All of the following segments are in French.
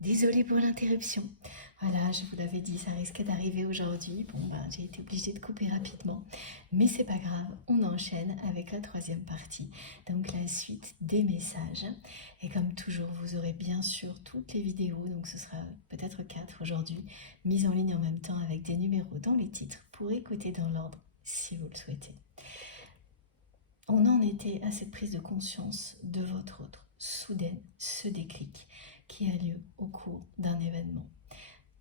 Désolée pour l'interruption. Voilà, je vous l'avais dit, ça risquait d'arriver aujourd'hui. Bon, ben, j'ai été obligée de couper rapidement. Mais c'est pas grave, on enchaîne avec la troisième partie. Donc la suite des messages. Et comme toujours, vous aurez bien sûr toutes les vidéos, donc ce sera peut-être 4 aujourd'hui, mises en ligne en même temps avec des numéros dans les titres pour écouter dans l'ordre si vous le souhaitez. On en était à cette prise de conscience de votre autre, soudaine, ce déclic qui a lieu au cours d'un événement.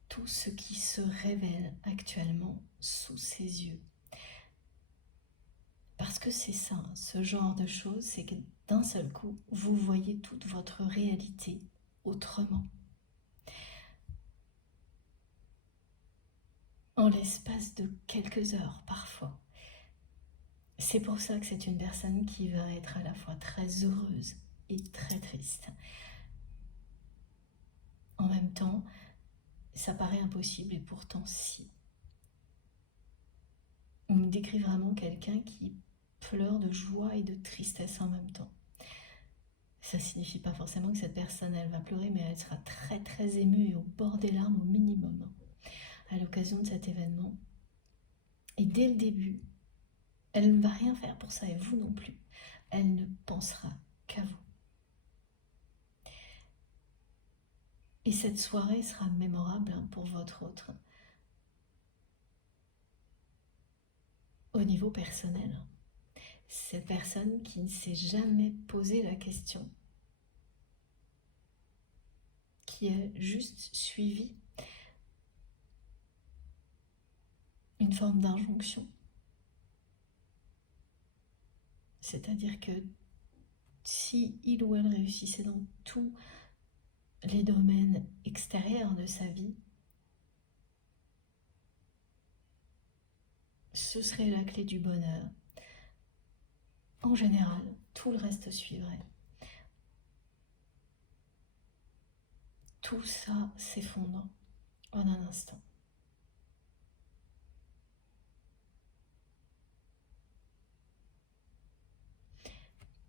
Tout ce qui se révèle actuellement sous ses yeux. Parce que c'est ça, ce genre de choses, c'est que d'un seul coup, vous voyez toute votre réalité autrement. En l'espace de quelques heures parfois. C'est pour ça que c'est une personne qui va être à la fois très heureuse et très triste. En même temps, ça paraît impossible et pourtant si. On me décrit vraiment quelqu'un qui pleure de joie et de tristesse en même temps. Ça signifie pas forcément que cette personne, elle va pleurer, mais elle sera très très émue et au bord des larmes au minimum à l'occasion de cet événement. Et dès le début, elle ne va rien faire pour ça et vous non plus. Elle ne pensera qu'à vous. Et cette soirée sera mémorable pour votre autre. Au niveau personnel, cette personne qui ne s'est jamais posé la question, qui a juste suivi une forme d'injonction. C'est-à-dire que si il ou elle réussissait dans tous les domaines extérieurs de sa vie, ce serait la clé du bonheur. En général, tout le reste suivrait. Tout ça s'effondre en un instant.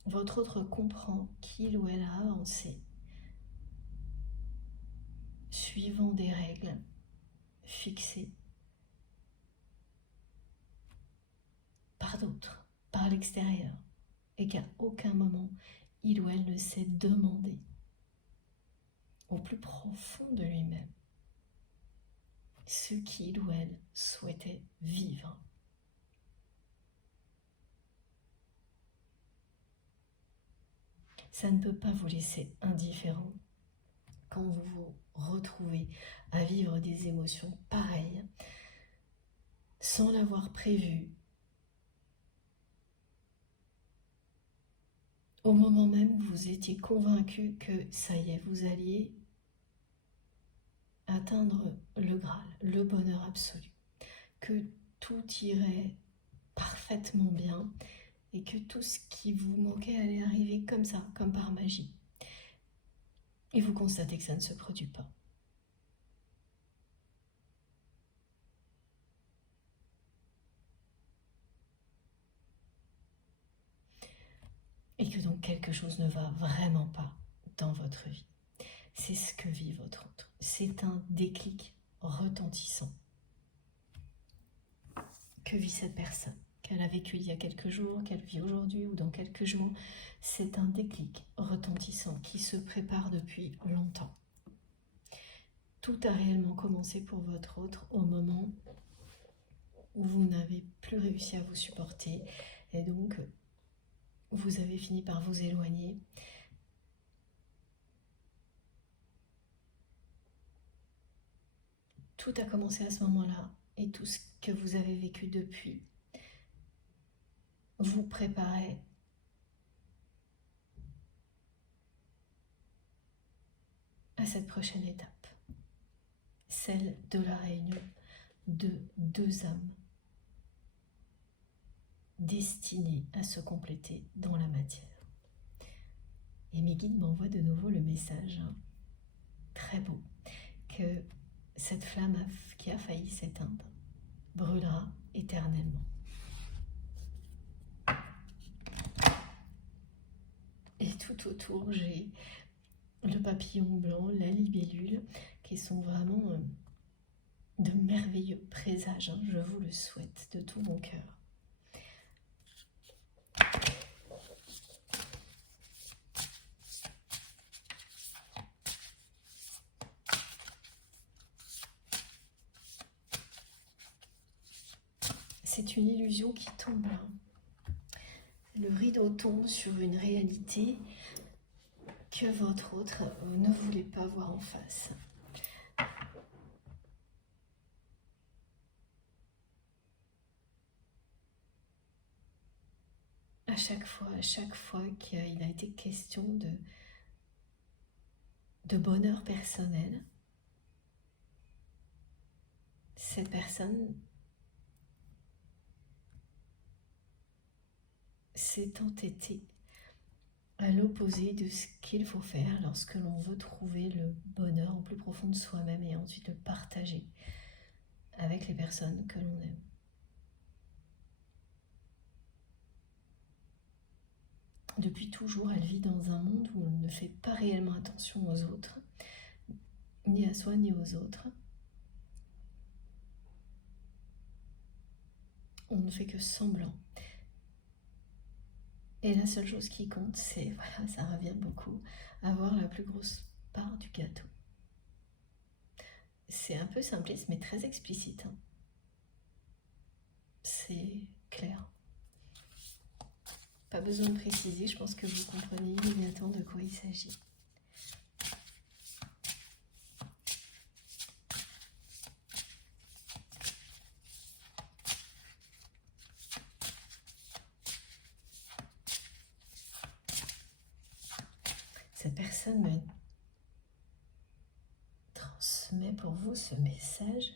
Votre autre comprend qu'il ou elle a avancé, suivant des règles fixées par d'autres, par l'extérieur, et qu'à aucun moment, il ou elle ne s'est demandé au plus profond de lui-même ce qu'il ou elle souhaitait vivre. Ça ne peut pas vous laisser indifférent quand vous vous retrouvez à vivre des émotions pareilles sans l'avoir prévu, au moment même où vous étiez convaincu que ça y est, vous alliez atteindre le Graal, le bonheur absolu, que tout irait parfaitement bien et que tout ce qui vous manquait allait arriver comme ça, comme par magie. Et vous constatez que ça ne se produit pas. Et que donc quelque chose ne va vraiment pas dans votre vie. C'est ce que vit votre autre. C'est un déclic retentissant que vit cette personne, qu'elle a vécu il y a quelques jours, qu'elle vit aujourd'hui ou dans quelques jours. C'est un déclic retentissant qui se prépare depuis longtemps. Tout a réellement commencé pour votre autre au moment où vous n'avez plus réussi à vous supporter et donc vous avez fini par vous éloigner. Tout a commencé à ce moment-là et tout ce que vous avez vécu depuis vous préparez à cette prochaine étape, celle de la réunion de deux âmes destinées à se compléter dans la matière. Et mes guides m'envoient de nouveau le message, très beau, que cette flamme qui a failli s'éteindre brûlera éternellement. Et tout autour, j'ai le papillon blanc, la libellule, qui sont vraiment de merveilleux présages, hein, je vous le souhaite de tout mon cœur. C'est une illusion qui tombe là. Le rideau tombe sur une réalité que votre autre ne voulait pas voir en face. À chaque fois qu'il a été question de bonheur personnel, cette personne s'est entêtée à l'opposé de ce qu'il faut faire lorsque l'on veut trouver le bonheur au plus profond de soi-même et ensuite le partager avec les personnes que l'on aime. Depuis toujours, elle vit dans un monde où on ne fait pas réellement attention aux autres, ni à soi ni aux autres. On ne fait que semblant. Et la seule chose qui compte, c'est, voilà, ça revient beaucoup, avoir la plus grosse part du gâteau. C'est un peu simpliste, mais très explicite, hein. C'est clair. Pas besoin de préciser, je pense que vous comprenez immédiatement de quoi il s'agit. Cette personne me transmet pour vous ce message.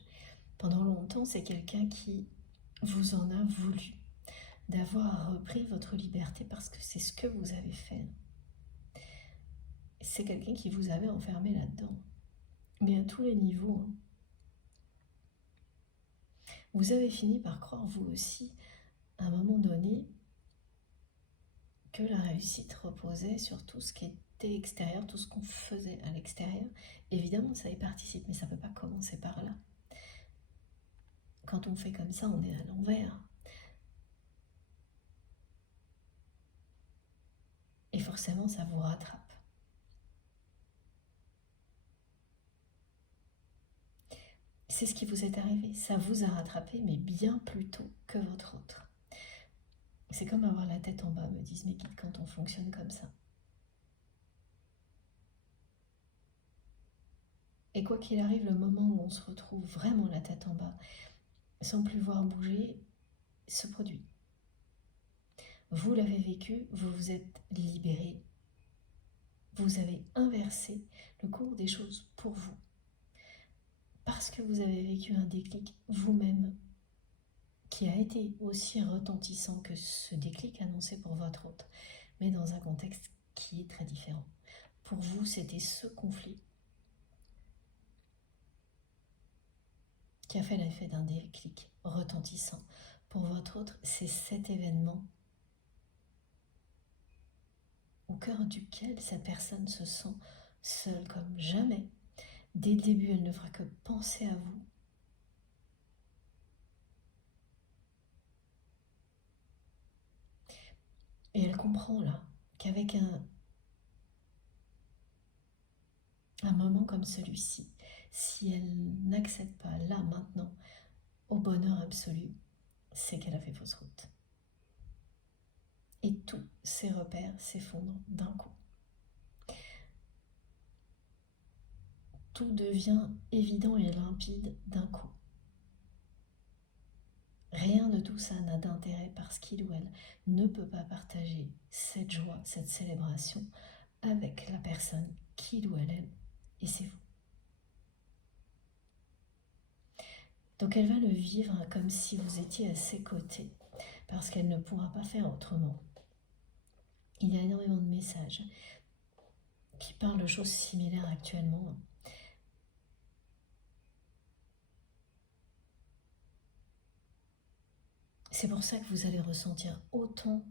Pendant longtemps, c'est quelqu'un qui vous en a voulu, d'avoir repris votre liberté parce que c'est ce que vous avez fait. C'est quelqu'un qui vous avait enfermé là-dedans, mais à tous les niveaux. Vous avez fini par croire, vous aussi, à un moment donné, que la réussite reposait sur tout ce qui était extérieur, tout ce qu'on faisait à l'extérieur. Évidemment, ça y participe, mais ça ne peut pas commencer par là. Quand on fait comme ça, on est à l'envers. Et forcément, ça vous rattrape. C'est ce qui vous est arrivé. Ça vous a rattrapé, mais bien plus tôt que votre autre. C'est comme avoir la tête en bas, me disent mes guides, quand on fonctionne comme ça. Et quoi qu'il arrive, le moment où on se retrouve vraiment la tête en bas, sans plus voir bouger, se produit. Vous l'avez vécu, vous vous êtes libéré. Vous avez inversé le cours des choses pour vous. Parce que vous avez vécu un déclic vous-même, qui a été aussi retentissant que ce déclic annoncé pour votre hôte, mais dans un contexte qui est très différent. Pour vous, c'était ce conflit qui a fait l'effet d'un déclic retentissant. Pour votre autre, c'est cet événement au cœur duquel cette personne se sent seule comme jamais. Dès le début, elle ne fera que penser à vous. Et elle comprend là qu'avec un moment comme celui-ci, si elle n'accède pas là, maintenant, au bonheur absolu, c'est qu'elle a fait fausse route. Et tous ses repères s'effondrent d'un coup. Tout devient évident et limpide d'un coup. Rien de tout ça n'a d'intérêt parce qu'il ou elle ne peut pas partager cette joie, cette célébration avec la personne qu'il ou elle aime, et c'est vous. Donc elle va le vivre comme si vous étiez à ses côtés, parce qu'elle ne pourra pas faire autrement. Il y a énormément de messages qui parlent de choses similaires actuellement. C'est pour ça que vous allez ressentir autant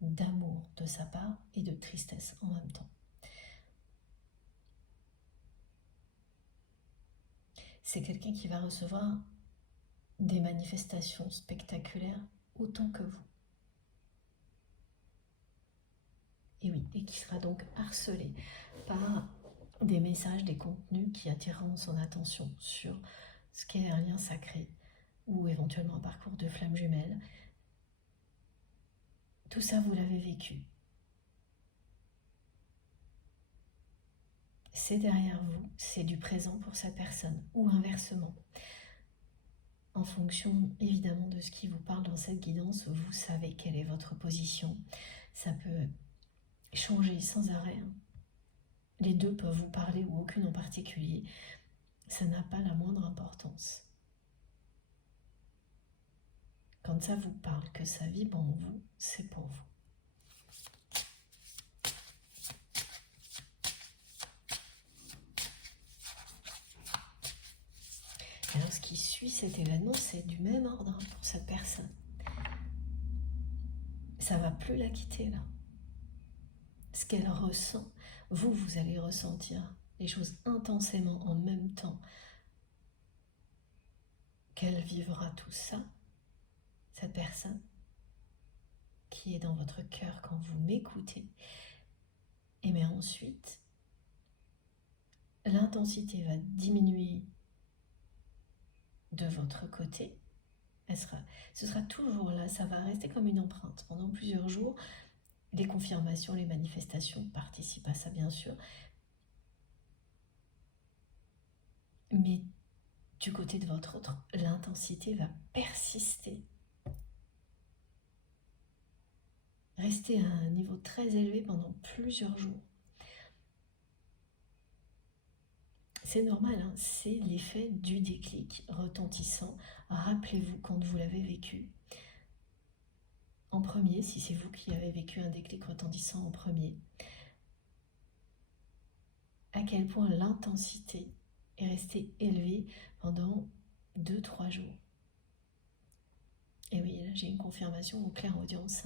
d'amour de sa part et de tristesse en même temps. C'est quelqu'un qui va recevoir des manifestations spectaculaires autant que vous. Et oui, et qui sera donc harcelé par des messages, des contenus qui attireront son attention sur ce qu'est un lien sacré ou éventuellement un parcours de flamme jumelle. Tout ça, vous l'avez vécu. C'est derrière vous, c'est du présent pour cette personne, ou inversement. En fonction évidemment de ce qui vous parle dans cette guidance, vous savez quelle est votre position. Ça peut changer sans arrêt. Les deux peuvent vous parler ou aucune en particulier. Ça n'a pas la moindre importance. Quand ça vous parle, que ça vibre en vous, c'est pour vous. Et alors, ce qui suit cet événement, c'est du même ordre pour cette personne. Ça ne va plus la quitter là. Ce qu'elle ressent, vous allez ressentir les choses intensément en même temps qu'elle vivra tout ça, cette personne qui est dans votre cœur quand vous m'écoutez. Et mais ensuite, l'intensité va diminuer de votre côté. Ce sera toujours là, ça va rester comme une empreinte pendant plusieurs jours. Les confirmations, les manifestations participent à ça bien sûr. Mais du côté de votre autre, l'intensité va persister. Rester à un niveau très élevé pendant plusieurs jours. C'est normal, hein, c'est l'effet du déclic retentissant. Rappelez-vous quand vous l'avez vécu. En premier, si c'est vous qui avez vécu un déclic retentissant en premier, à quel point l'intensité est restée élevée pendant 2-3 jours. Et oui, là j'ai une confirmation en claire audience.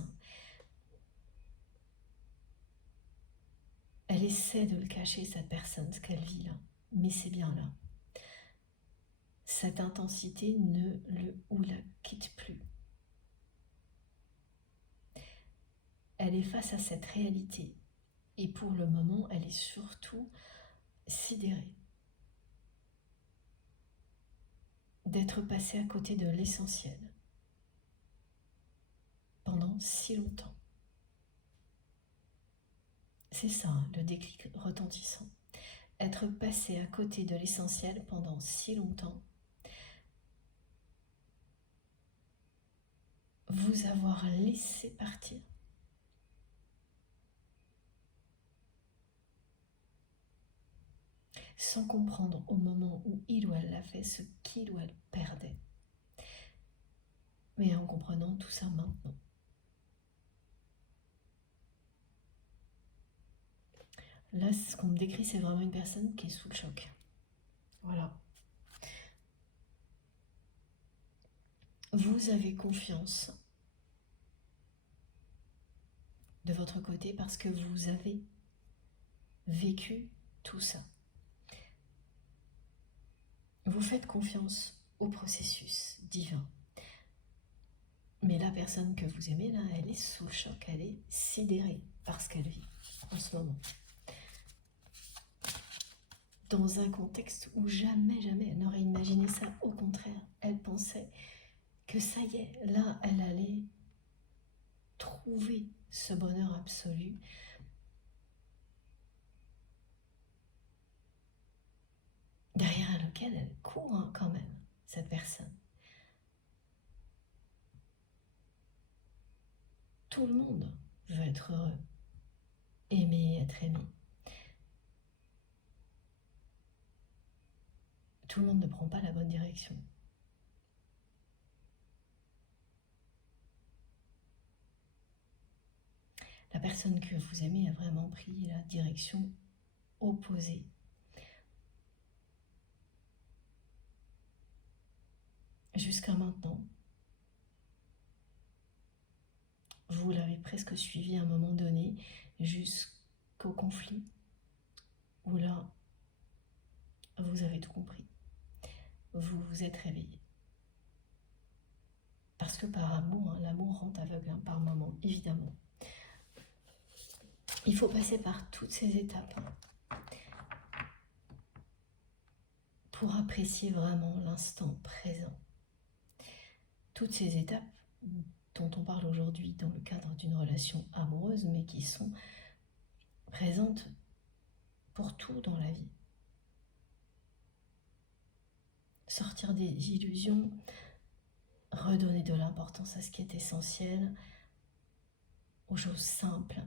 Elle essaie de le cacher, cette personne, ce qu'elle vit là. Mais c'est bien là. Cette intensité ne le ou la quitte plus. Elle est face à cette réalité. Et pour le moment, elle est surtout sidérée d'être passée à côté de l'essentiel pendant si longtemps. C'est ça, le déclic retentissant. Être passé à côté de l'essentiel pendant si longtemps, vous avoir laissé partir. Sans comprendre au moment où il ou elle l'a fait ce qu'il ou elle perdait. Mais en comprenant tout ça maintenant. Là, ce qu'on me décrit, c'est vraiment une personne qui est sous le choc. Voilà. Vous avez confiance de votre côté parce que vous avez vécu tout ça. Vous faites confiance au processus divin. Mais la personne que vous aimez, là, elle est sous le choc, elle est sidérée par ce qu'elle vit en ce moment. Dans un contexte où jamais elle n'aurait imaginé ça. Au contraire, elle pensait que ça y est, là, elle allait trouver ce bonheur absolu. Derrière lequel elle court hein, quand même, cette personne. Tout le monde veut être heureux, aimer, être aimé. Tout le monde ne prend pas la bonne direction. La personne que vous aimez a vraiment pris la direction opposée. Jusqu'à maintenant, vous l'avez presque suivi à un moment donné, jusqu'au conflit, où là, vous avez tout compris. vous vous êtes réveillé. Parce que par amour, l'amour rend aveugle par moment, évidemment. Il faut passer par toutes ces étapes pour apprécier vraiment l'instant présent. Toutes ces étapes dont on parle aujourd'hui dans le cadre d'une relation amoureuse, mais qui sont présentes pour tout dans la vie. Sortir des illusions, redonner de l'importance à ce qui est essentiel, aux choses simples.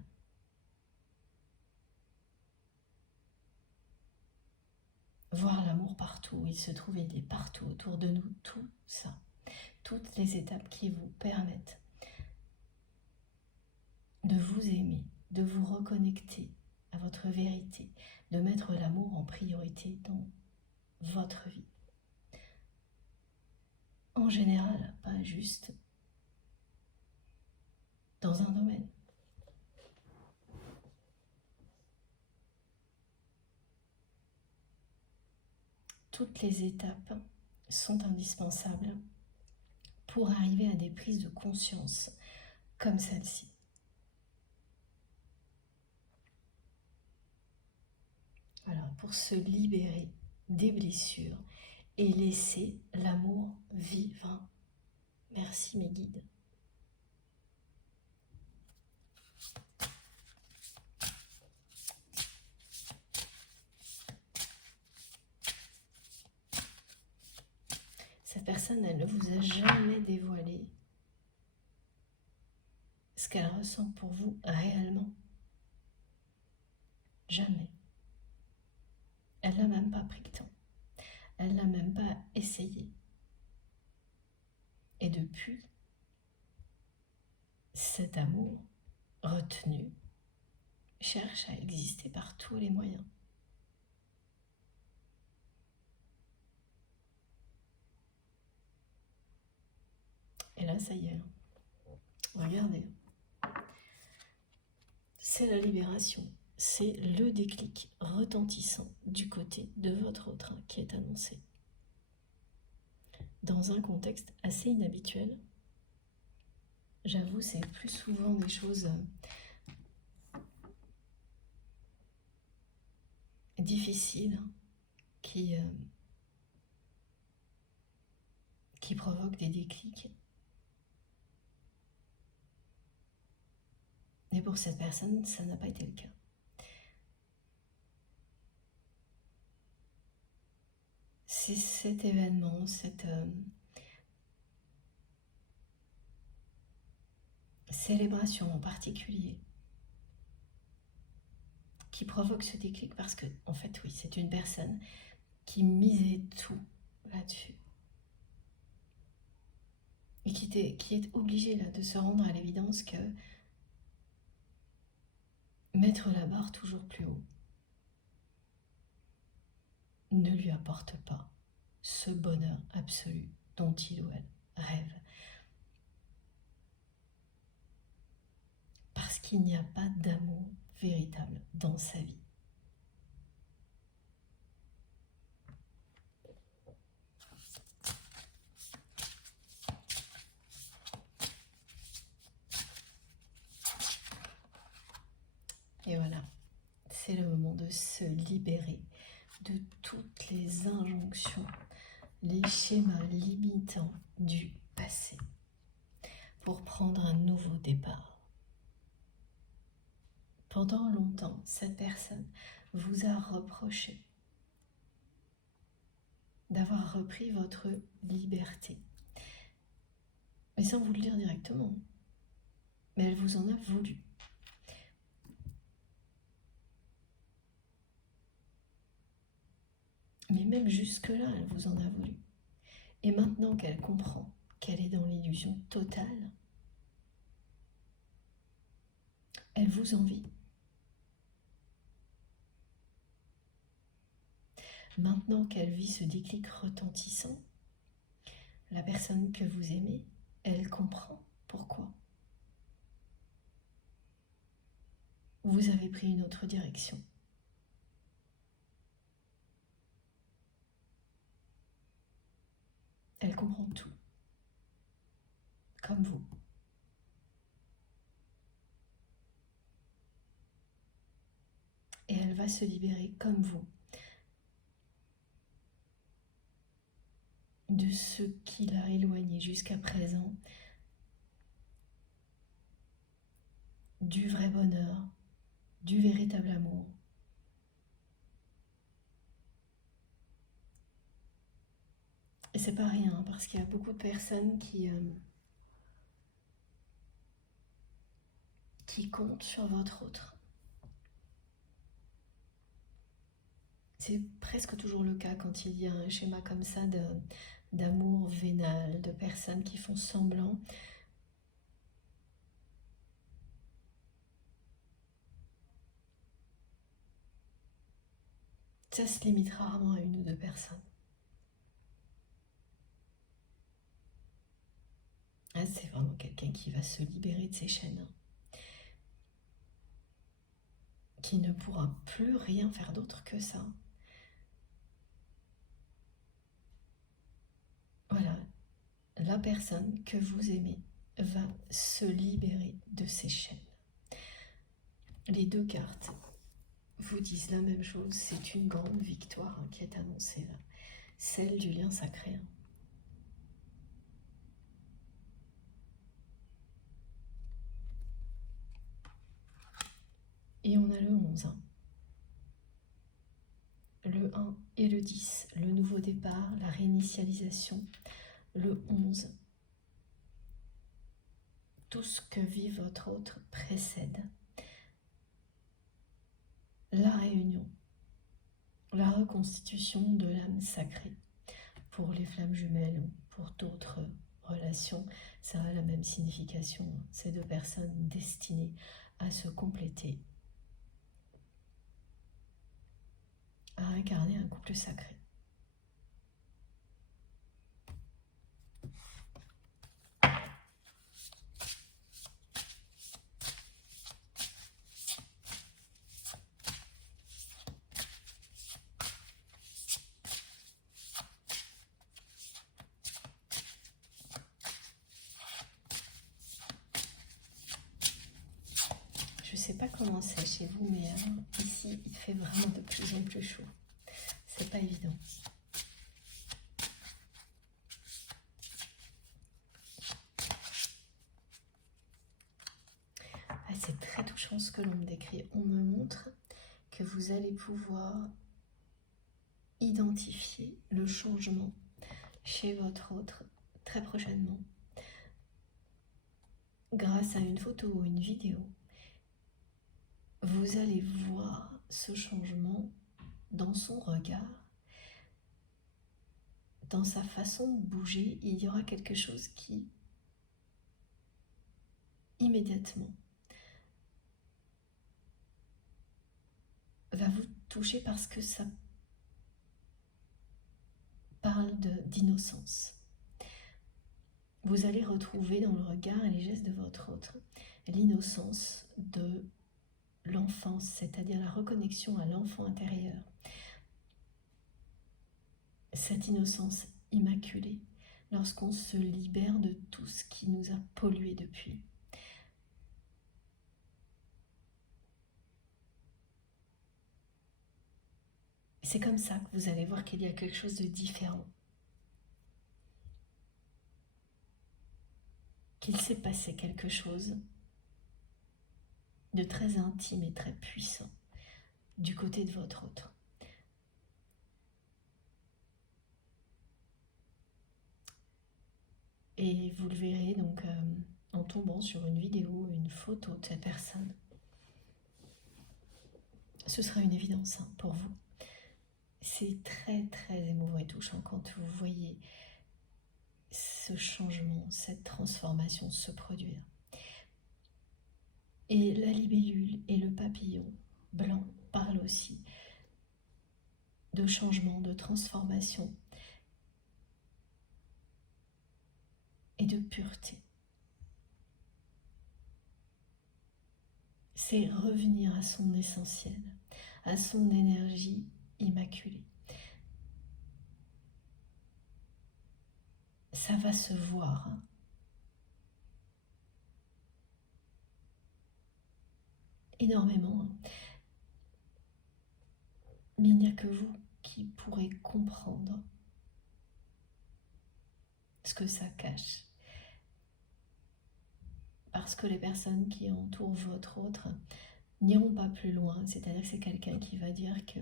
Voir l'amour partout où il se trouve, il est partout autour de nous, tout ça. Toutes les étapes qui vous permettent de vous aimer, de vous reconnecter à votre vérité, de mettre l'amour en priorité dans votre vie. En général, pas juste dans un domaine. Toutes les étapes sont indispensables pour arriver à des prises de conscience comme celle-ci. Alors, pour se libérer des blessures et laisser l'amour vivre. Merci mes guides. Cette personne, elle ne vous a jamais dévoilé ce qu'elle ressent pour vous réellement. Jamais. Elle n'a même pas pris le temps. Elle n'a même pas essayé. Et depuis, cet amour retenu cherche à exister par tous les moyens. Et là, ça y est. Regardez. C'est la libération. C'est le déclic retentissant du côté de votre autre qui est annoncé. Dans un contexte assez inhabituel, j'avoue, c'est plus souvent des choses difficiles qui provoquent des déclics. Et pour cette personne, ça n'a pas été le cas. C'est cet événement, cette célébration en particulier qui provoque ce déclic parce que, en fait, oui, c'est une personne qui misait tout là-dessus. Et qui est obligée là de se rendre à l'évidence que mettre la barre toujours plus haut ne lui apporte pas ce bonheur absolu dont il ou elle rêve. Parce qu'il n'y a pas d'amour véritable dans sa vie. Et voilà, c'est le moment de se libérer de toutes les injonctions, les schémas limitants du passé pour prendre un nouveau départ. Pendant longtemps, cette personne vous a reproché d'avoir repris votre liberté. Mais sans vous le dire directement. Mais elle vous en a voulu. Mais même jusque-là, elle vous en a voulu. Et maintenant qu'elle comprend qu'elle est dans l'illusion totale, elle vous envie. Maintenant qu'elle vit ce déclic retentissant, la personne que vous aimez, elle comprend pourquoi. Vous avez pris une autre direction. Elle comprend tout, comme vous. Et elle va se libérer comme vous de ce qui l'a éloigné jusqu'à présent du vrai bonheur, du véritable amour. Et c'est pas rien, parce qu'il y a beaucoup de personnes qui comptent sur votre autre. C'est presque toujours le cas quand il y a un schéma comme ça d'amour vénal, de personnes qui font semblant. Ça se limite rarement à une ou deux personnes. Ah, c'est vraiment quelqu'un qui va se libérer de ses chaînes, qui ne pourra plus rien faire d'autre que ça. Voilà, la personne que vous aimez va se libérer de ses chaînes. Les deux cartes vous disent la même chose, c'est une grande victoire qui est annoncée là, celle du lien sacré. Et on a le 11. Le 1 et le 10, le nouveau départ, la réinitialisation. Le 11, tout ce que vit votre autre précède. La réunion, la reconstitution de l'âme sacrée. Pour les flammes jumelles ou pour d'autres relations, ça a la même signification. Ces deux personnes destinées à se compléter, à incarner un couple sacré. Je sais pas comment c'est chez vous, mais ici, il fait vraiment de plus en plus chaud. C'est pas évident. Ah, c'est très touchant ce que l'on me décrit. On me montre que vous allez pouvoir identifier le changement chez votre autre très prochainement. Grâce à une photo ou une vidéo, vous allez voir ce changement dans son regard, dans sa façon de bouger. Il y aura quelque chose qui, immédiatement, va vous toucher parce que ça parle d'innocence. Vous allez retrouver dans le regard et les gestes de votre autre l'innocence de l'enfance, c'est-à-dire la reconnexion à l'enfant intérieur. Cette innocence immaculée, lorsqu'on se libère de tout ce qui nous a pollué depuis. C'est comme ça que vous allez voir qu'il y a quelque chose de différent. Qu'il s'est passé quelque chose de très intime et très puissant du côté de votre autre. Et vous le verrez donc en tombant sur une vidéo ou une photo de cette personne. Ce sera une évidence pour vous. C'est très très émouvant et touchant quand vous voyez ce changement, cette transformation se produire. Et la libellule et le papillon blanc parlent aussi de changement, de transformation et de pureté. C'est revenir à son essentiel, à son énergie immaculée. ça va se voir, hein. Énormément, hein. Mais il n'y a que vous qui pourrez comprendre ce que ça cache. Parce que les personnes qui entourent votre autre n'iront pas plus loin. C'est-à-dire que c'est quelqu'un qui va dire que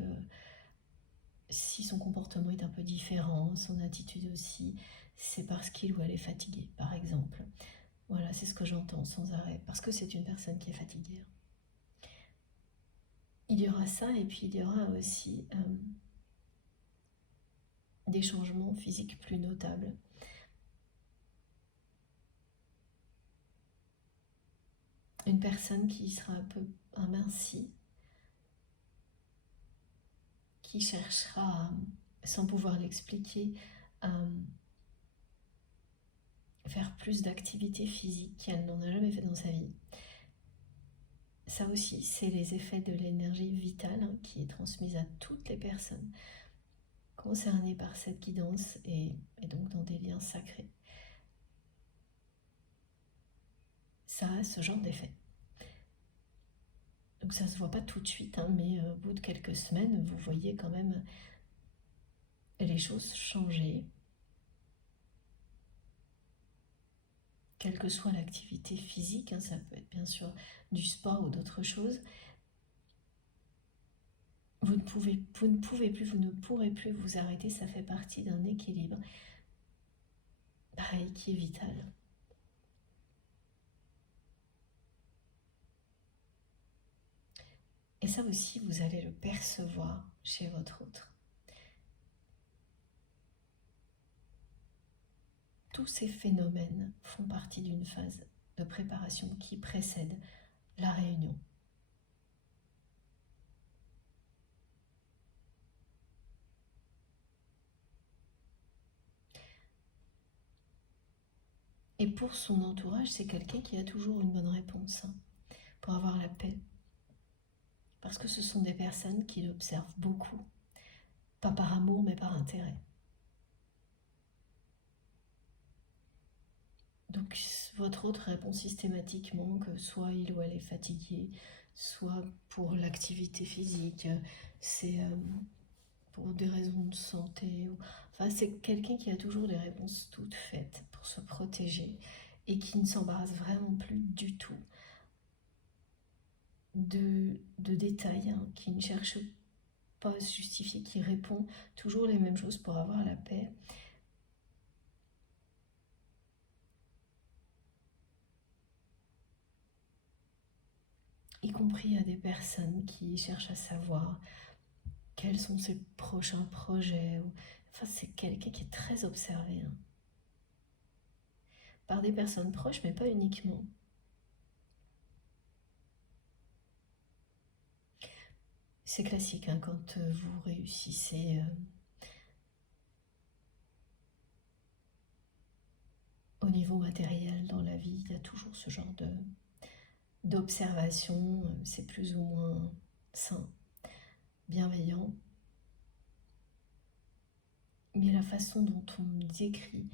si son comportement est un peu différent, son attitude aussi, c'est parce qu'il ou elle est fatigué, par exemple. Voilà, c'est ce que j'entends sans arrêt, parce que c'est une personne qui est fatiguée. Il y aura ça, et puis il y aura aussi des changements physiques plus notables. Une personne qui sera un peu amincie, qui cherchera, sans pouvoir l'expliquer, à faire plus d'activité physique qu'elle n'en a jamais fait dans sa vie. Ça aussi, c'est les effets de l'énergie vitale, hein, qui est transmise à toutes les personnes concernées par cette guidance et donc dans des liens sacrés. Ça a ce genre d'effet. Donc ça ne se voit pas tout de suite, hein, mais au bout de quelques semaines, vous voyez quand même les choses changer. Quelle que soit l'activité physique, hein, ça peut être bien sûr du sport ou d'autres choses, vous ne pourrez plus vous arrêter, ça fait partie d'un équilibre, pareil, qui est vital. Et ça aussi, vous allez le percevoir chez votre autre. Tous ces phénomènes font partie d'une phase de préparation qui précède la réunion. Et pour son entourage, c'est quelqu'un qui a toujours une bonne réponse, hein, pour avoir la paix. Parce que ce sont des personnes qui l'observent beaucoup, pas par amour mais par intérêt. Donc votre autre répond systématiquement que soit il ou elle est fatigué, soit pour l'activité physique, c'est pour des raisons de santé. Enfin, c'est quelqu'un qui a toujours des réponses toutes faites pour se protéger et qui ne s'embarrasse vraiment plus du tout de détails, hein, qui ne cherche pas à se justifier, qui répond toujours les mêmes choses pour avoir la paix. Y compris à des personnes qui cherchent à savoir quels sont ses prochains projets. Enfin, c'est quelqu'un qui est très observé, hein, par des personnes proches, mais pas uniquement. C'est classique, hein, quand vous réussissez au niveau matériel dans la vie, il y a toujours ce genre d'observation, c'est plus ou moins sain, bienveillant. Mais la façon dont on décrit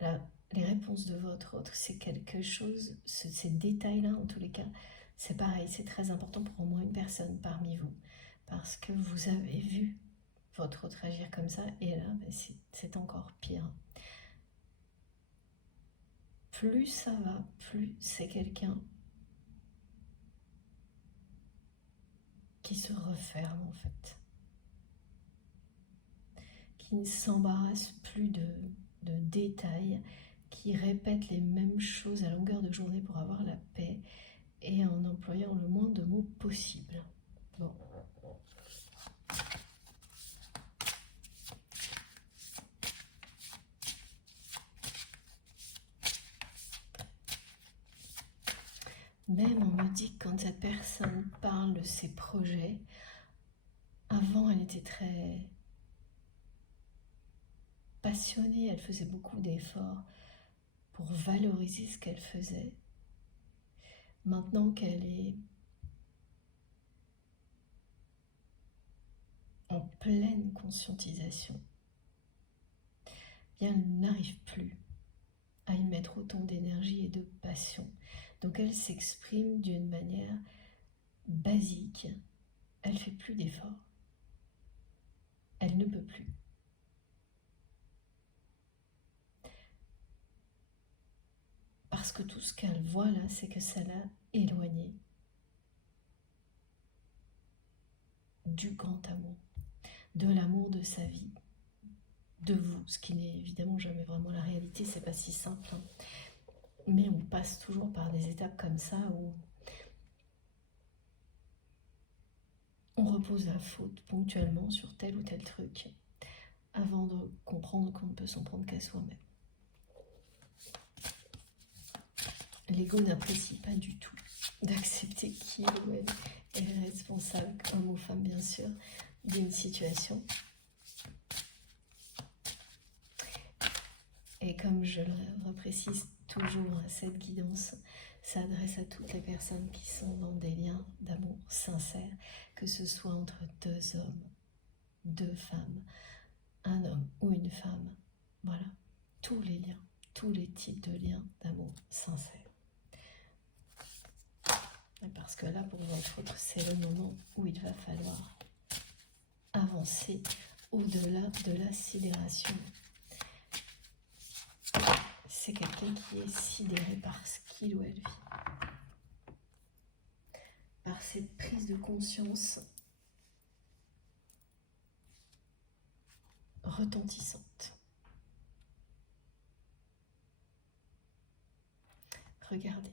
les réponses de votre autre, c'est quelque chose, ces détails-là en tous les cas, c'est pareil, c'est très important pour au moins une personne parmi vous. Parce que vous avez vu votre autre agir comme ça, et là, c'est encore pire. Plus ça va, plus c'est quelqu'un qui se referme en fait, qui ne s'embarrasse plus de détails, qui répète les mêmes choses à longueur de journée pour avoir la paix et en employant le moins de mots possible. Bon. Même on me dit que quand cette personne parle de ses projets, avant elle était très passionnée, elle faisait beaucoup d'efforts pour valoriser ce qu'elle faisait. Maintenant qu'elle est en pleine conscientisation, bien, elle n'arrive plus à y mettre autant d'énergie et de passion. Donc elle s'exprime d'une manière basique. Elle fait plus d'efforts. Elle ne peut plus. Parce que tout ce qu'elle voit là, c'est que ça l'a éloignée du grand amour, de l'amour de sa vie, de vous, ce qui n'est évidemment jamais vraiment la réalité, c'est pas si simple, hein. Mais on passe toujours par des étapes comme ça où on repose la faute ponctuellement sur tel ou tel truc avant de comprendre qu'on ne peut s'en prendre qu'à soi-même. L'ego n'apprécie pas du tout d'accepter qu'il ou elle est responsable, homme ou femme bien sûr, d'une situation. Et comme je le reprécise toujours, cette guidance s'adresse à toutes les personnes qui sont dans des liens d'amour sincères, que ce soit entre deux hommes, deux femmes, un homme ou une femme. Voilà, tous les liens, tous les types de liens d'amour sincères. Et parce que là, pour votre autre, c'est le moment où il va falloir avancer au-delà de la sidération. C'est quelqu'un qui est sidéré par ce qu'il ou elle vit, par cette prise de conscience retentissante. Regardez.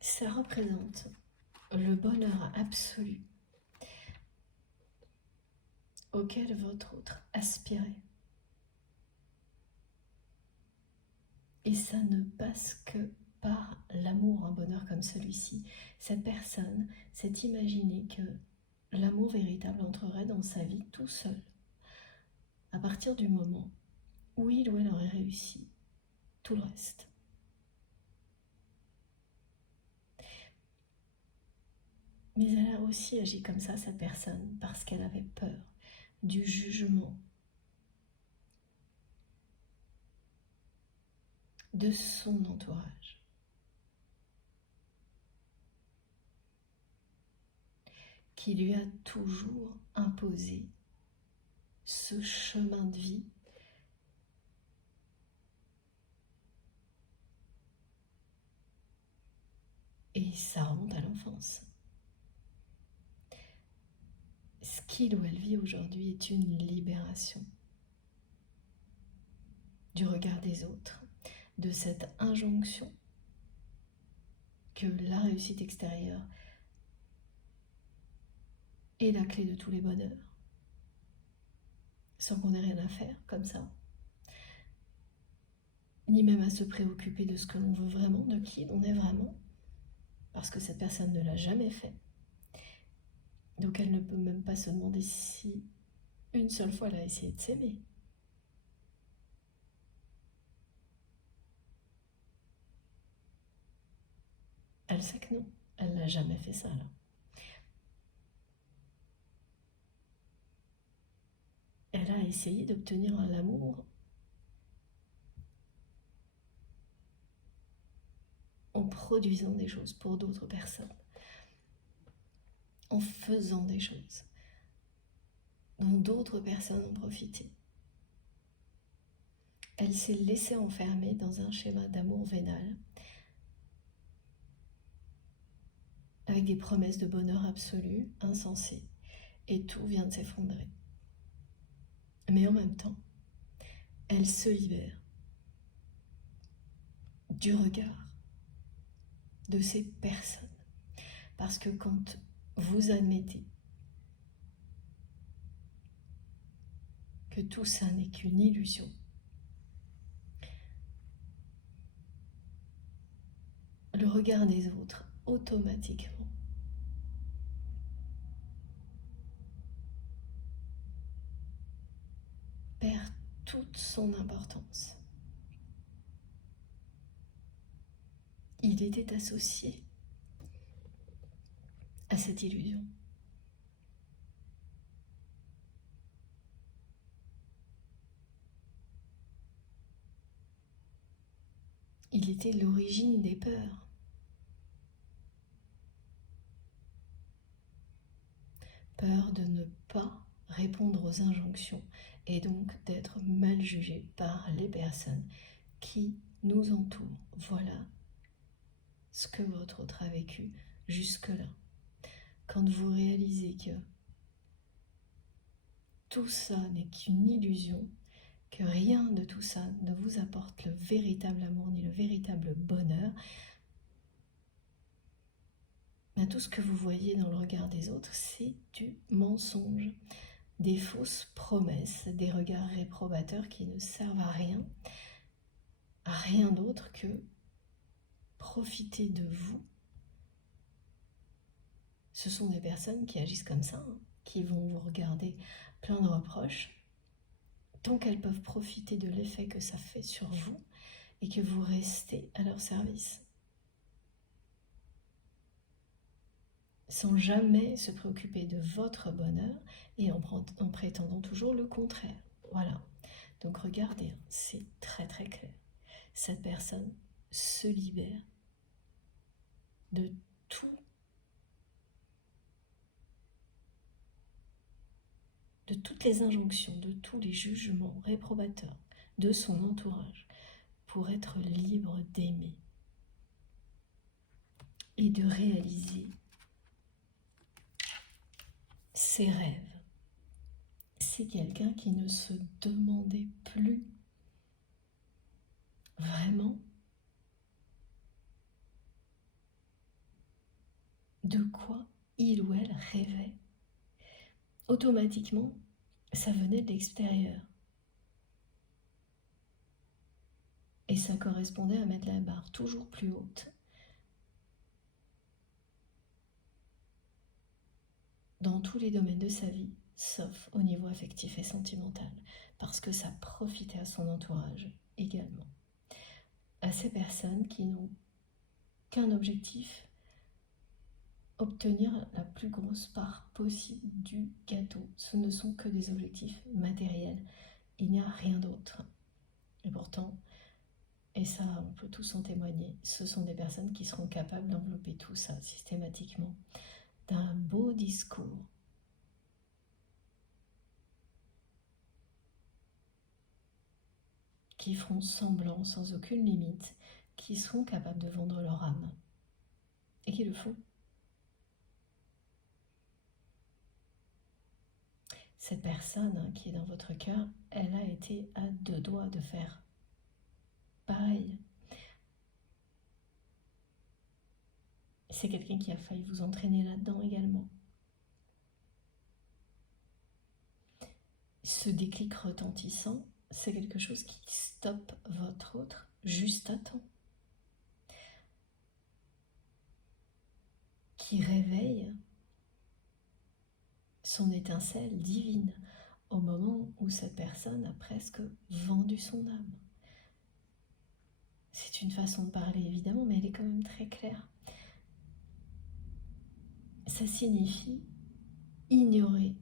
Ça représente le bonheur absolu auquel votre autre aspirait. Et ça ne passe que par l'amour, un bonheur comme celui-ci. Cette personne s'est imaginée que l'amour véritable entrerait dans sa vie tout seul, à partir du moment où il ou elle aurait réussi tout le reste. Mais elle a aussi agi comme ça, cette personne, parce qu'elle avait peur du jugement de son entourage. Qui lui a toujours imposé ce chemin de vie et ça remonte à l'enfance. Ce qu'il ou elle vit aujourd'hui est une libération du regard des autres, de cette injonction que la réussite extérieure est la clé de tous les bonheurs, sans qu'on ait rien à faire comme ça, ni même à se préoccuper de ce que l'on veut vraiment, de qui on est vraiment, parce que cette personne ne l'a jamais fait. Donc elle ne peut même pas se demander si une seule fois elle a essayé de s'aimer. Elle sait que non, elle n'a jamais fait ça là. Elle a essayé d'obtenir l'amour en produisant des choses pour d'autres personnes, en faisant des choses dont d'autres personnes ont profité. Elle s'est laissée enfermer dans un schéma d'amour vénal, avec des promesses de bonheur absolu, insensées, et tout vient de s'effondrer. Mais en même temps, elle se libère du regard de ces personnes. Parce que quand vous admettez que tout ça n'est qu'une illusion, le regard des autres, automatiquement, perd toute son importance. Il était associé à cette illusion. Il était l'origine des peurs. Peur de ne pas répondre aux injonctions et donc d'être mal jugé par les personnes qui nous entourent. Voilà ce que votre autre a vécu jusque-là. Quand vous réalisez que tout ça n'est qu'une illusion, que rien de tout ça ne vous apporte le véritable amour ni le véritable bonheur, tout ce que vous voyez dans le regard des autres, c'est du mensonge, des fausses promesses, des regards réprobateurs qui ne servent à rien d'autre que profiter de vous. Ce sont des personnes qui agissent comme ça, qui vont vous regarder plein de reproches, tant qu'elles peuvent profiter de l'effet que ça fait sur vous et que vous restez à leur service. Sans jamais se préoccuper de votre bonheur et en prétendant toujours le contraire. Voilà. Donc regardez, c'est très très clair. Cette personne se libère de tout, de toutes les injonctions, de tous les jugements réprobateurs de son entourage pour être libre d'aimer et de réaliser ses rêves. C'est quelqu'un qui ne se demandait plus vraiment de quoi il ou elle rêvait. Automatiquement, ça venait de l'extérieur. Et ça correspondait à mettre la barre toujours plus haute. Dans tous les domaines de sa vie, sauf au niveau affectif et sentimental, parce que ça profitait à son entourage également. À ces personnes qui n'ont qu'un objectif, obtenir la plus grosse part possible du gâteau. Ce ne sont que des objectifs matériels. Il n'y a rien d'autre. Et pourtant, et ça on peut tous en témoigner, ce sont des personnes qui seront capables d'envelopper tout ça systématiquement d'un beau discours. Qui feront semblant sans aucune limite, qui seront capables de vendre leur âme. Et qui le font. Cette personne qui est dans votre cœur, elle a été à 2 doigts de faire pareil. C'est quelqu'un qui a failli vous entraîner là-dedans également. Ce déclic retentissant, c'est quelque chose qui stoppe votre autre juste à temps. Qui réveille son étincelle divine au moment où cette personne a presque vendu son âme. C'est une façon de parler évidemment, mais elle est quand même très claire. Ça signifie ignorer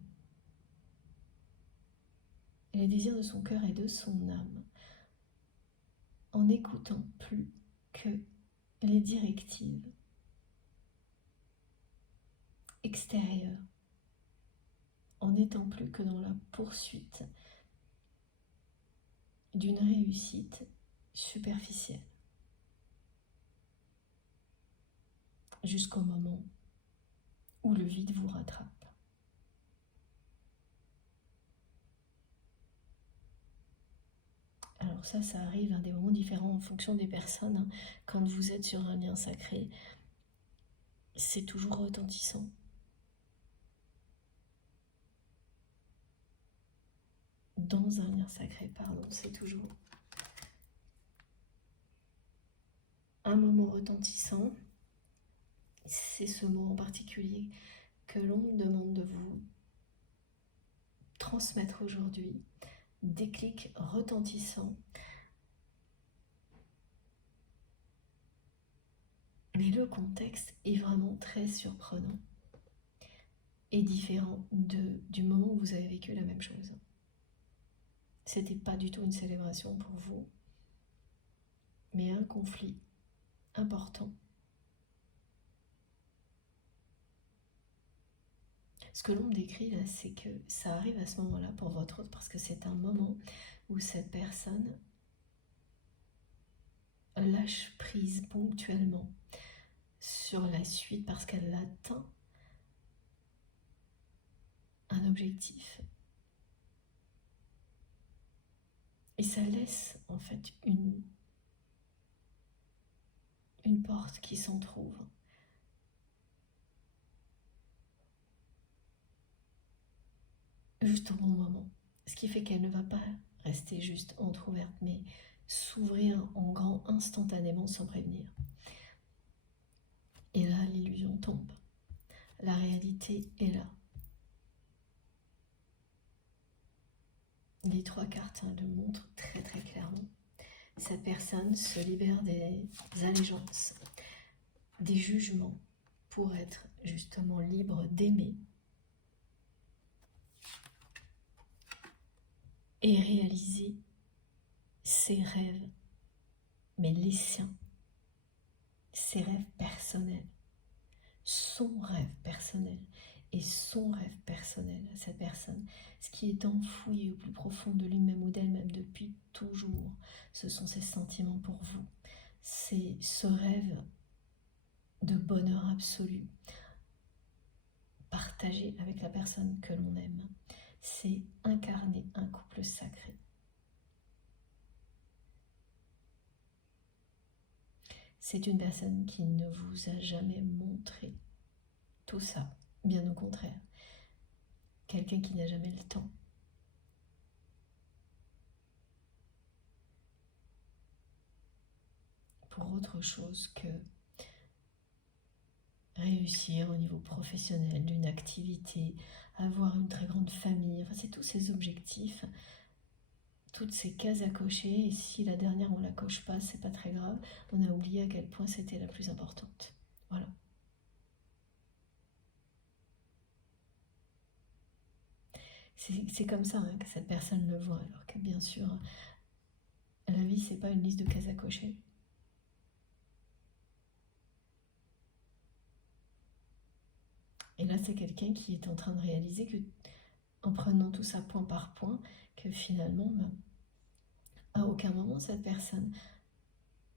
les désirs de son cœur et de son âme en n'écoutant plus que les directives extérieures, en n'étant plus que dans la poursuite d'une réussite superficielle. Jusqu'au moment où le vide vous rattrape. Alors ça arrive à des moments différents en fonction des personnes. Quand vous êtes sur un lien sacré, c'est toujours retentissant. Dans un lien sacré, c'est toujours un moment retentissant. C'est ce mot en particulier que l'on me demande de vous transmettre aujourd'hui. Déclic retentissant. Mais le contexte est vraiment très surprenant et différent du moment où vous avez vécu la même chose. C'était pas du tout une célébration pour vous. mais un conflit important. Ce que l'on me décrit là, c'est que ça arrive à ce moment-là pour votre autre parce que c'est un moment où cette personne lâche prise ponctuellement sur la suite parce qu'elle atteint un objectif. Et ça laisse en fait une porte qui s'entrouvre. Juste au bon moment. Ce qui fait qu'elle ne va pas rester juste entrouverte, mais s'ouvrir en grand instantanément sans prévenir. Et là, l'illusion tombe. La réalité est là. Les 3 cartes le montrent très très clairement. Cette personne se libère des allégeances, des jugements, pour être justement libre d'aimer et réaliser ses rêves, mais les siens, ses rêves personnels, son rêve personnel et son rêve personnel à cette personne, ce qui est enfoui au plus profond de lui-même ou d'elle-même depuis toujours, ce sont ses sentiments pour vous, c'est ce rêve de bonheur absolu, partagé avec la personne que l'on aime, c'est incarner un couple sacré. C'est une personne qui ne vous a jamais montré tout ça, bien au contraire. Quelqu'un qui n'a jamais le temps. Pour autre chose que réussir au niveau professionnel d'une activité, avoir une très grande famille, enfin c'est tous ces objectifs, toutes ces cases à cocher, et si la dernière on la coche pas, c'est pas très grave, on a oublié à quel point c'était la plus importante. Voilà. C'est comme ça que cette personne le voit, alors que bien sûr, la vie c'est pas une liste de cases à cocher. Et là c'est quelqu'un qui est en train de réaliser que, en prenant tout ça point par point, que finalement, à aucun moment cette personne,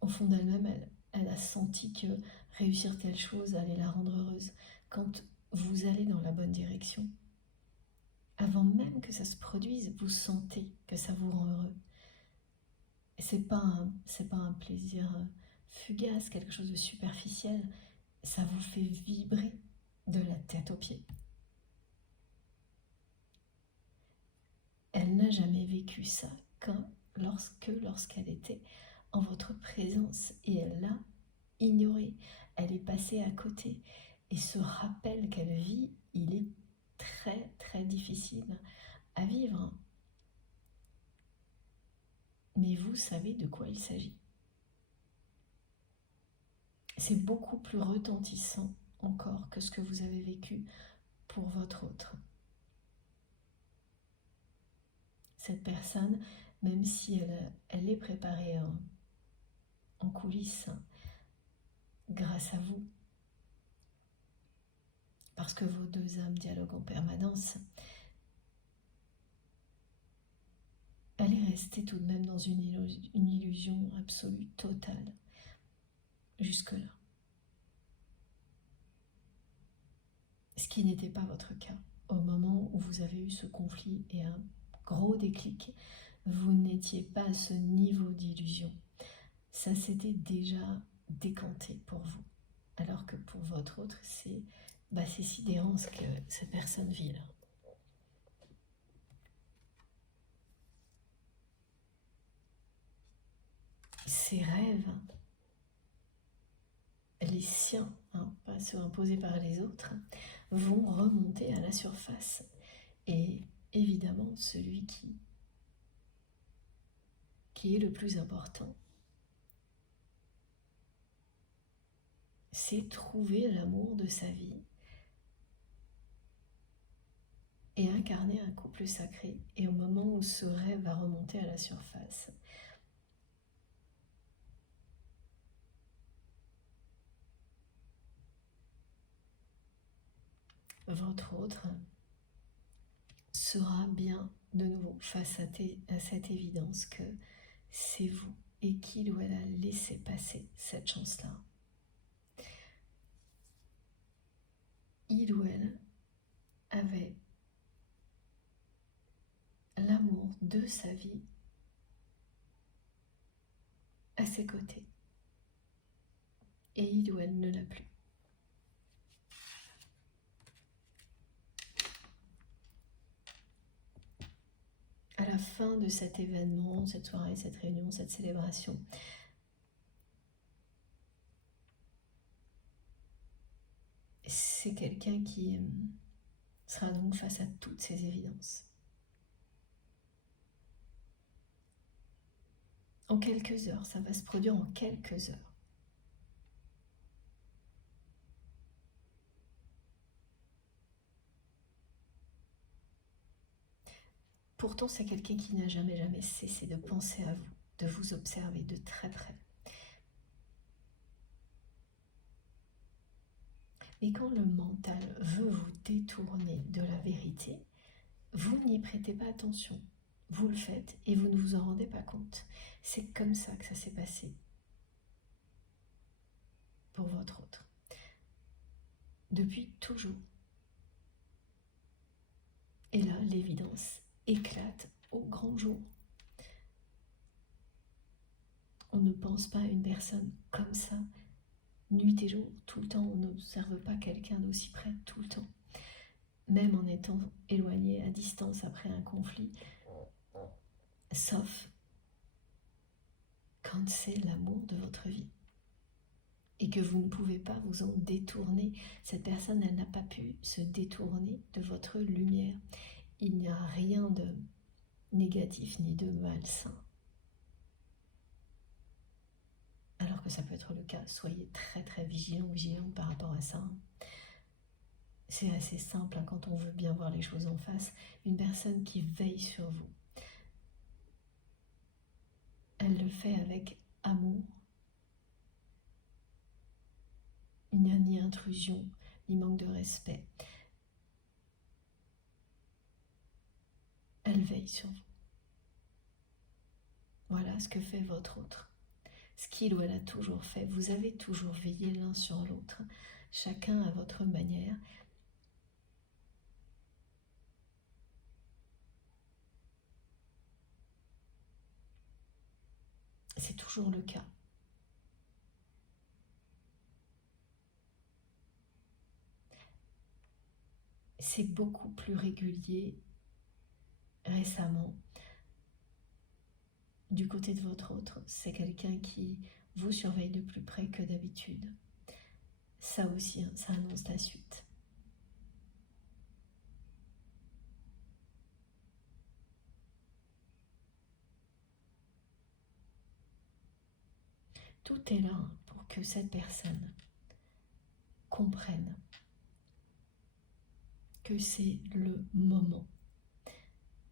au fond d'elle-même, elle a senti que réussir telle chose allait la rendre heureuse. Quand vous allez dans la bonne direction, avant même que ça se produise, vous sentez que ça vous rend heureux. Et c'est pas un plaisir fugace, quelque chose de superficiel. Ça vous fait vibrer de la tête aux pieds. Elle n'a jamais vécu ça lorsqu'elle était en votre présence, et elle l'a ignoré. Elle est passée à côté. Et ce rappel qu'elle vit, il est très très difficile à vivre. Mais vous savez de quoi il s'agit. C'est beaucoup plus retentissant encore que ce que vous avez vécu pour votre autre. Cette personne, même si elle est préparée en coulisses grâce à vous, parce que vos deux âmes dialoguent en permanence, elle est restée tout de même dans une illusion absolue, totale, jusque-là. Ce qui n'était pas votre cas. Au moment où vous avez eu ce conflit et un gros déclic, vous n'étiez pas à ce niveau d'illusion. Ça s'était déjà décanté pour vous. Alors que pour votre autre, c'est sidérant ce que cette personne vit là. Ses rêves, les siens, pas ceux imposés par les autres, vont remonter à la surface. Et évidemment, celui qui est le plus important, c'est trouver l'amour de sa vie et incarner un couple sacré. Et au moment où ce rêve va remonter à la surface, votre autre sera bien de nouveau face à cette évidence que c'est vous et qu'il ou elle a laissé passer cette chance-là. Il ou elle avait l'amour de sa vie à ses côtés. Et il ou elle ne l'a plus. À la fin de cet événement, cette soirée, cette réunion, cette célébration, c'est quelqu'un qui sera donc face à toutes ces évidences. En quelques heures, ça va se produire en quelques heures. Pourtant, c'est quelqu'un qui n'a jamais cessé de penser à vous, de vous observer de très près. Mais quand le mental veut vous détourner de la vérité, vous n'y prêtez pas attention. Vous le faites et vous ne vous en rendez pas compte. C'est comme ça que ça s'est passé pour votre autre. Depuis toujours. Et là, l'évidence éclate au grand jour. On ne pense pas à une personne comme ça, nuit et jour, tout le temps. On n'observe pas quelqu'un d'aussi près tout le temps. Même en étant éloigné à distance après un conflit, sauf quand c'est l'amour de votre vie et que vous ne pouvez pas vous en détourner. Cette personne, elle n'a pas pu se détourner de votre lumière. Il n'y a rien de négatif ni de malsain. Alors que ça peut être le cas, soyez très vigilants par rapport à ça. C'est assez simple hein, quand on veut bien voir les choses en face. Une personne qui veille sur vous, elle le fait avec amour. Il n'y a ni intrusion, ni manque de respect. Elle veille sur vous. Voilà ce que fait votre autre. Ce qu'il ou elle a toujours fait. Vous avez toujours veillé l'un sur l'autre, chacun à votre manière. C'est toujours le cas. C'est beaucoup plus régulier récemment. Du côté de votre autre, c'est quelqu'un qui vous surveille de plus près que d'habitude. Ça aussi, hein, ça annonce la suite. Tout est là pour que cette personne comprenne que c'est le moment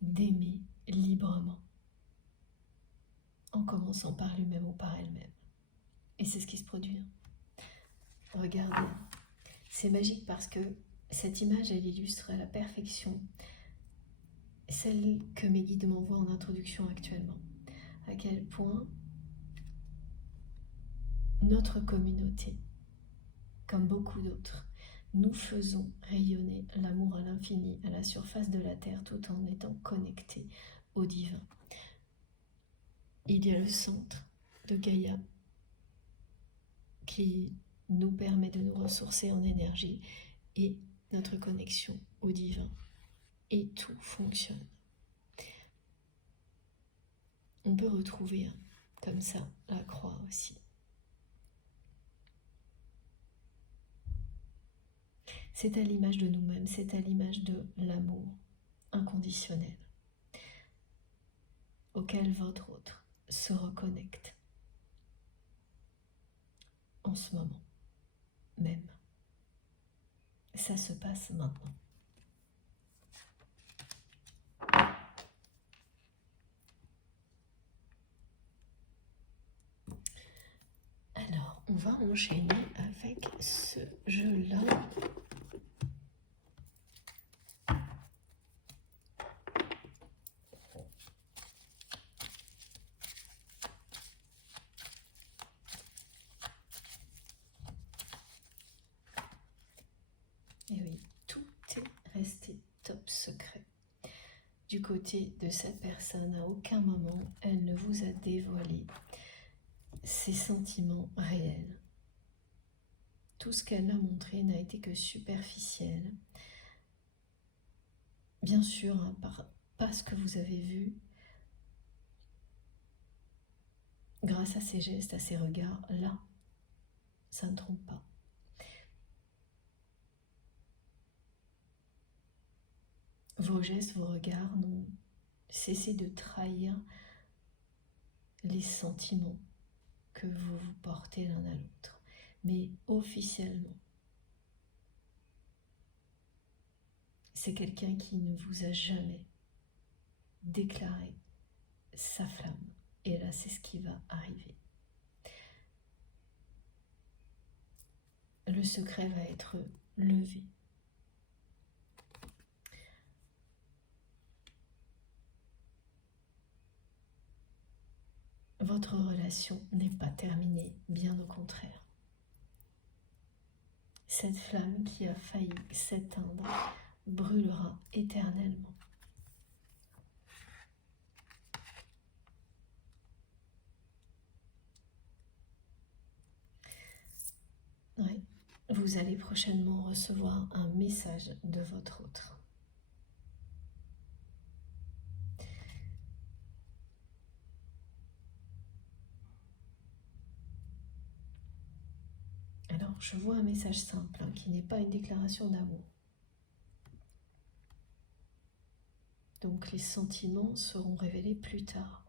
d'aimer librement, en commençant par lui-même ou par elle-même. Et c'est ce qui se produit. Regardez, c'est magique parce que cette image, elle illustre à la perfection celle que mes guides m'envoient en introduction actuellement. À quel point notre communauté, comme beaucoup d'autres, nous faisons rayonner l'amour à l'infini, à la surface de la Terre, tout en étant connectés au divin. Il y a le centre de Gaïa qui nous permet de nous ressourcer en énergie et notre connexion au divin. Et tout fonctionne. On peut retrouver comme ça la croix aussi. C'est à l'image de nous-mêmes, c'est à l'image de l'amour inconditionnel auquel votre autre se reconnecte en ce moment même. Ça se passe maintenant. Alors, on va enchaîner avec ce jeu-là. du côté de cette personne, à aucun moment, elle ne vous a dévoilé ses sentiments réels. Tout ce qu'elle a montré n'a été que superficiel. Bien sûr, hein, pas ce que vous avez vu, grâce à ses gestes, à ses regards, là, ça ne trompe pas. Vos gestes, vos regards n'ont cessé de trahir les sentiments que vous vous portez l'un à l'autre. Mais officiellement, c'est quelqu'un qui ne vous a jamais déclaré sa flamme. Et là, c'est ce qui va arriver. Le secret va être levé. Votre relation n'est pas terminée, bien au contraire. Cette flamme qui a failli s'éteindre brûlera éternellement. Oui, vous allez prochainement recevoir un message de votre autre. Alors, je vois un message simple, hein, qui n'est pas une déclaration d'amour. Donc, les sentiments seront révélés plus tard.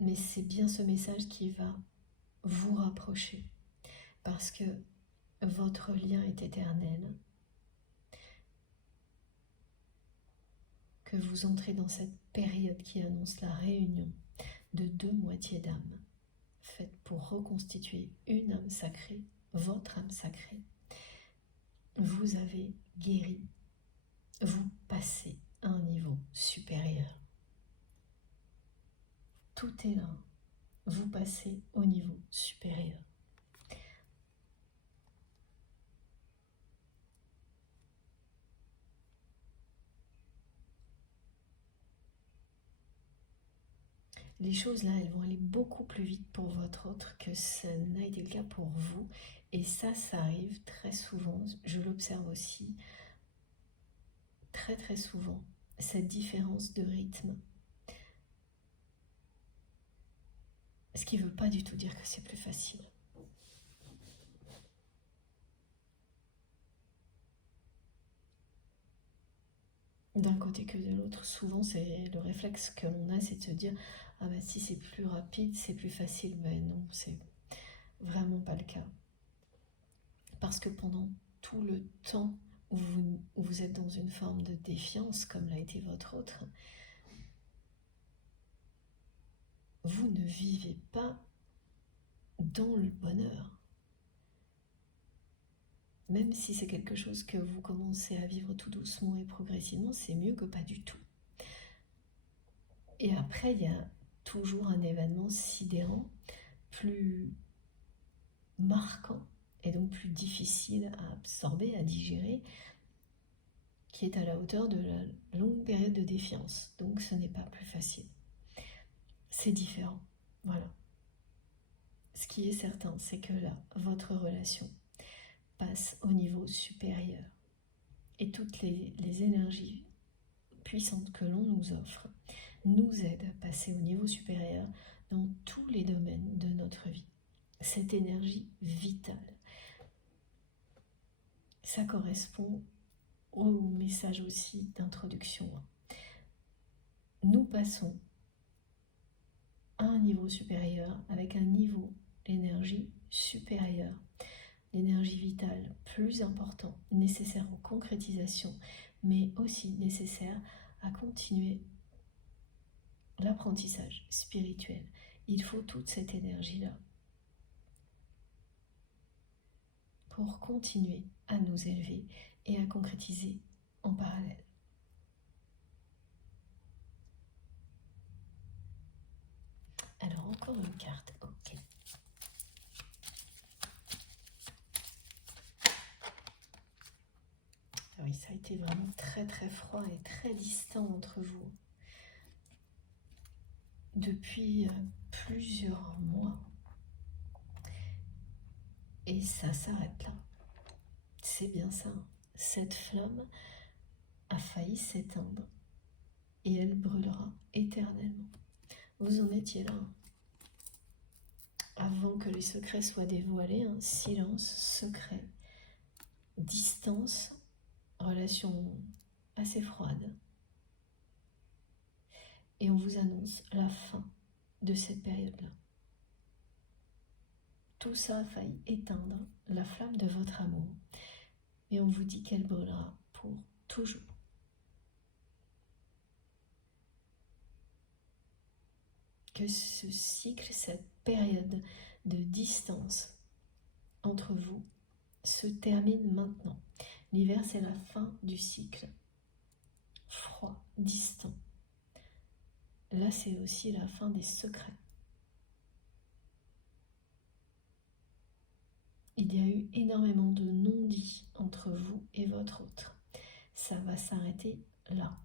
Mais c'est bien ce message qui va vous rapprocher, parce que votre lien est éternel, que vous entrez dans cette période qui annonce la réunion de deux moitiés d'âme, faites pour reconstituer une âme sacrée, votre âme sacrée. Vous avez guéri, vous passez à un niveau supérieur. Tout est là, vous passez au niveau supérieur. Les choses là, elles vont aller beaucoup plus vite pour votre autre que ça n'a été le cas pour vous. Et ça arrive très souvent, je l'observe aussi, très souvent, cette différence de rythme. Ce qui ne veut pas du tout dire que c'est plus facile. D'un côté que de l'autre, souvent c'est le réflexe que l'on a, c'est de se dire « Ah ben si c'est plus rapide, c'est plus facile ». Ben non, c'est vraiment pas le cas. Parce que pendant tout le temps où vous êtes dans une forme de défiance, comme l'a été votre autre, vous ne vivez pas dans le bonheur. Même si c'est quelque chose que vous commencez à vivre tout doucement et progressivement, c'est mieux que pas du tout. Et après, il y a toujours un événement sidérant, plus marquant, et donc plus difficile à absorber, à digérer, qui est à la hauteur de la longue période de défiance. Donc ce n'est pas plus facile. C'est différent. Voilà. Ce qui est certain, c'est que là, votre relation passe au niveau supérieur. Et toutes les énergies puissantes que l'on nous offre nous aident à passer au niveau supérieur dans tous les domaines de notre vie. Cette énergie vitale, ça correspond au message aussi d'introduction. Nous passons à un niveau supérieur avec un niveau d'énergie supérieur. L'énergie vitale plus importante, nécessaire aux concrétisations, mais aussi nécessaire à continuer l'apprentissage spirituel. Il faut toute cette énergie-là pour continuer à nous élever et à concrétiser en parallèle. Alors encore une carte, ok. Ah oui, ça y été vraiment très très froid et très distant entre vous depuis plusieurs mois. Et ça s'arrête là. C'est bien ça. Cette flamme a failli s'éteindre et elle brûlera éternellement. Vous en étiez là. Avant que les secrets soient dévoilés, un silence, secret, distance, relation assez froide. Et on vous annonce la fin de cette période-là. Tout ça a failli éteindre la flamme de votre amour. Et on vous dit qu'elle brûlera pour toujours. Que ce cycle, cette période de distance entre vous se termine maintenant. L'hiver, c'est la fin du cycle. Froid, distant. Là, c'est aussi la fin des secrets. Il y a eu énormément de non-dits entre vous et votre autre. Ça va s'arrêter là.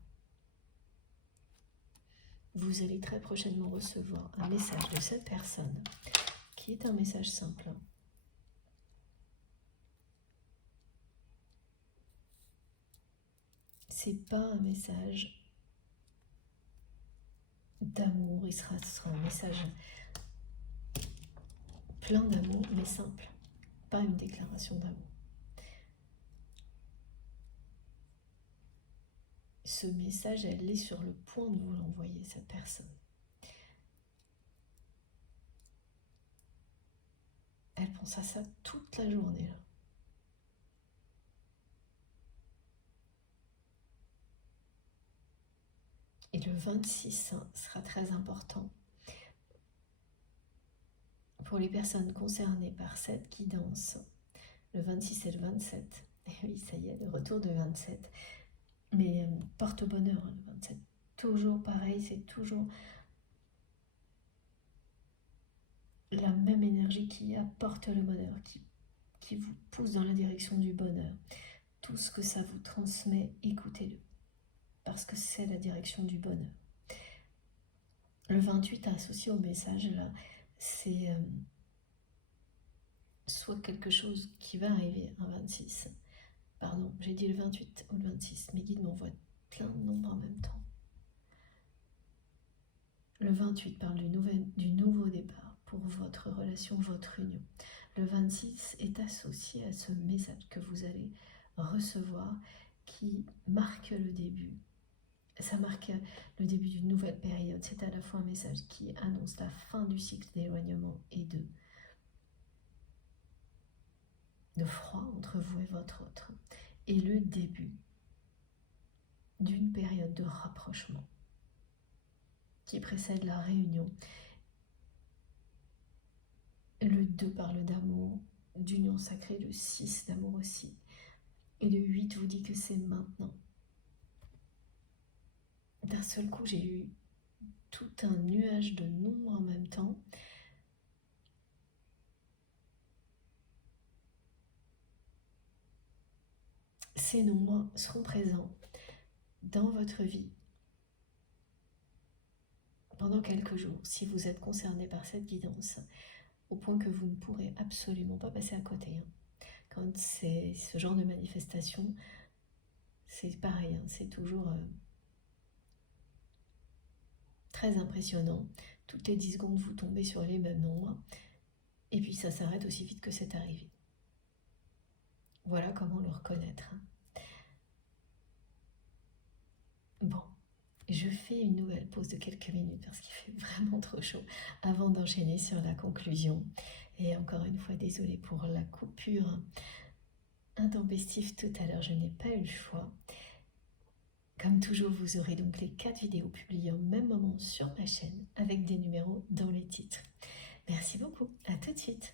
Vous allez très prochainement recevoir un message de cette personne, qui est un message simple. C'est pas un message d'amour, ce sera un message plein d'amour, mais simple. Pas une déclaration d'amour. Ce message, elle est sur le point de vous l'envoyer, cette personne. Elle pense à ça toute la journée, là. Et le 26 sera très important pour les personnes concernées par cette guidance. Le 26 et le 27. Et oui, ça y est, le retour de 27. Mais porte-bonheur, le 27. Toujours pareil, c'est toujours la même énergie qui apporte le bonheur, qui vous pousse dans la direction du bonheur. Tout ce que ça vous transmet, écoutez-le. Parce que c'est la direction du bonheur. Le 28 associé au message, là, c'est soit quelque chose qui va arriver un 26. Pardon, j'ai dit le 28 ou le 26. Mes guides m'envoient plein de nombres en même temps. Le 28 parle du nouveau départ pour votre relation, votre union. Le 26 est associé à ce message que vous allez recevoir qui marque le début. Ça marque le début d'une nouvelle période. C'est à la fois un message qui annonce la fin du cycle d'éloignement et de froid entre vous et votre autre. Et le début d'une période de rapprochement qui précède la réunion. Le 2 parle d'amour, d'union sacrée, le 6 d'amour aussi. Et le 8 vous dit que c'est maintenant. D'un seul coup, j'ai eu tout un nuage de nombres en même temps. Ces nombres seront présents dans votre vie pendant quelques jours, si vous êtes concerné par cette guidance, au point que vous ne pourrez absolument pas passer à côté. Quand c'est ce genre de manifestation, c'est pareil, c'est toujours très impressionnant. Toutes les 10 secondes, vous tombez sur les mêmes nombres, et puis ça s'arrête aussi vite que c'est arrivé. Voilà comment le reconnaître. Bon, je fais une nouvelle pause de quelques minutes parce qu'il fait vraiment trop chaud avant d'enchaîner sur la conclusion. Et encore une fois, désolée pour la coupure intempestive tout à l'heure, je n'ai pas eu le choix. Comme toujours, vous aurez donc les 4 vidéos publiées au même moment sur ma chaîne avec des numéros dans les titres. Merci beaucoup, à tout de suite.